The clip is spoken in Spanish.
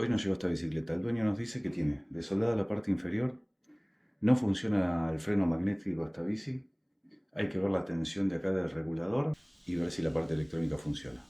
Hoy nos llegó esta bicicleta. El dueño nos dice que tiene desoldada la parte inferior, no funciona el freno magnético de esta bici, hay que ver la tensión de acá del regulador y ver si la parte electrónica funciona.